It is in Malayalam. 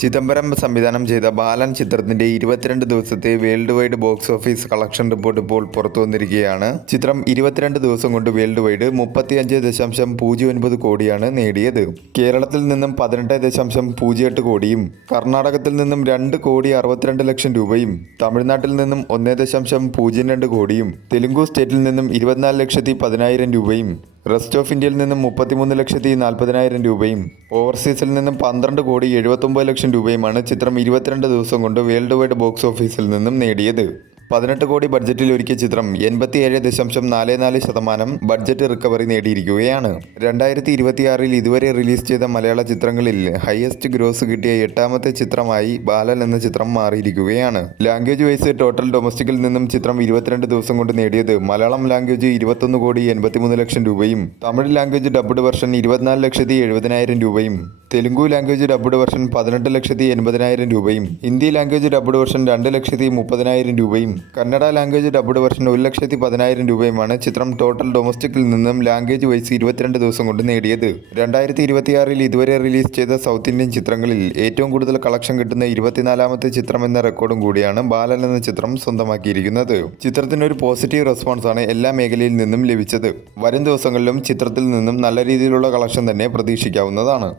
ചിദംബരം സംവിധാനം ചെയ്ത ബാലൻ ചിത്രത്തിന്റെ 22 ദിവസത്തെ world wide box office collection report ഇപ്പോൾ പുറത്തു വന്നിരിക്കുകയാണ്. ചിത്രം 22 ദിവസം കൊണ്ട് വേൾഡ് വൈഡ് 35.09 കോടിയാണ് നേടിയത്. കേരളത്തിൽ നിന്നും 18.08 കോടിയും കർണാടകത്തിൽ നിന്നും 2,62,00,000 രൂപയും തമിഴ്നാട്ടിൽ നിന്നും 1.02 കോടിയും തെലുങ്കു സ്റ്റേറ്റിൽ നിന്നും 24,10,000 രൂപയും റെസ്റ്റ് ഓഫ് ഇന്ത്യയിൽ നിന്നും 33,40,000 രൂപയും ഓവർസീസിൽ നിന്നും 12,79,00,000 രൂപയുമാണ് ചിത്രം 22 ദിവസം കൊണ്ട് വേൾഡ് വൈഡ് ബോക്സ് ഓഫീസിൽ നിന്നും നേടിയത്. 18 കോടി ബഡ്ജറ്റിൽ ഒരുക്കിയ ചിത്രം 87.44% ബഡ്ജറ്റ് റിക്കവറി നേടിയിരിക്കുകയാണ്. 2026 ഇതുവരെ റിലീസ് ചെയ്ത മലയാള ചിത്രങ്ങളിൽ ഹയസ്റ്റ് ഗ്രോസ് കിട്ടിയ 8ാമത്തെ ചിത്രമായി ബാലൻ എന്ന ചിത്രം മാറിയിരിക്കുകയാണ്. ലാംഗ്വേജ് വൈസ് ടോട്ടൽ ഡൊമസ്റ്റിക്കിൽ നിന്നും ചിത്രം 22 ദിവസം കൊണ്ട് നേടിയത് മലയാളം ലാംഗ്വേജ് 21,83,00,000 രൂപയും തമിഴ് ലാംഗ്വേജ് ഡബ്ഡ് വെർഷൻ 24,70,000 രൂപയും തെലുങ്കു ലാംഗ്വേജ് ഡബ്ഡ് വെർഷൻ 18,80,000 രൂപയും ഹിന്ദി ലാംഗ്വേജ് ഡബ്ഡ് വെർഷൻ 2,30,000 രൂപയും കന്നഡ ലാംഗ്വേജ് ഡബ്ഡ് വെർഷൻ 1,10,000 രൂപയുമാണ് ചിത്രം ടോട്ടൽ ഡൊമസ്റ്റിക്കിൽ നിന്നും ലാംഗ്വേജ് വൈസ് 22 ദിവസം കൊണ്ട് നേടിയത്. 2026 ഇതുവരെ റിലീസ് ചെയ്ത സൗത്ത് ഇന്ത്യൻ ചിത്രങ്ങളിൽ ഏറ്റവും കൂടുതൽ കളക്ഷൻ കിട്ടുന്ന 24ാമത്തെ ചിത്രം എന്ന റെക്കോർഡും കൂടിയാണ് ബാലൻ എന്ന ചിത്രം സ്വന്തമാക്കിയിരിക്കുന്നത്. ചിത്രത്തിനൊരു പോസിറ്റീവ് റെസ്പോൺസാണ് എല്ലാ മേഖലയിൽ നിന്നും ലഭിച്ചത്. വരും ദിവസങ്ങളിലും ചിത്രത്തിൽ നിന്നും നല്ല രീതിയിലുള്ള കളക്ഷൻ തന്നെ പ്രതീക്ഷിക്കാവുന്നതാണ്.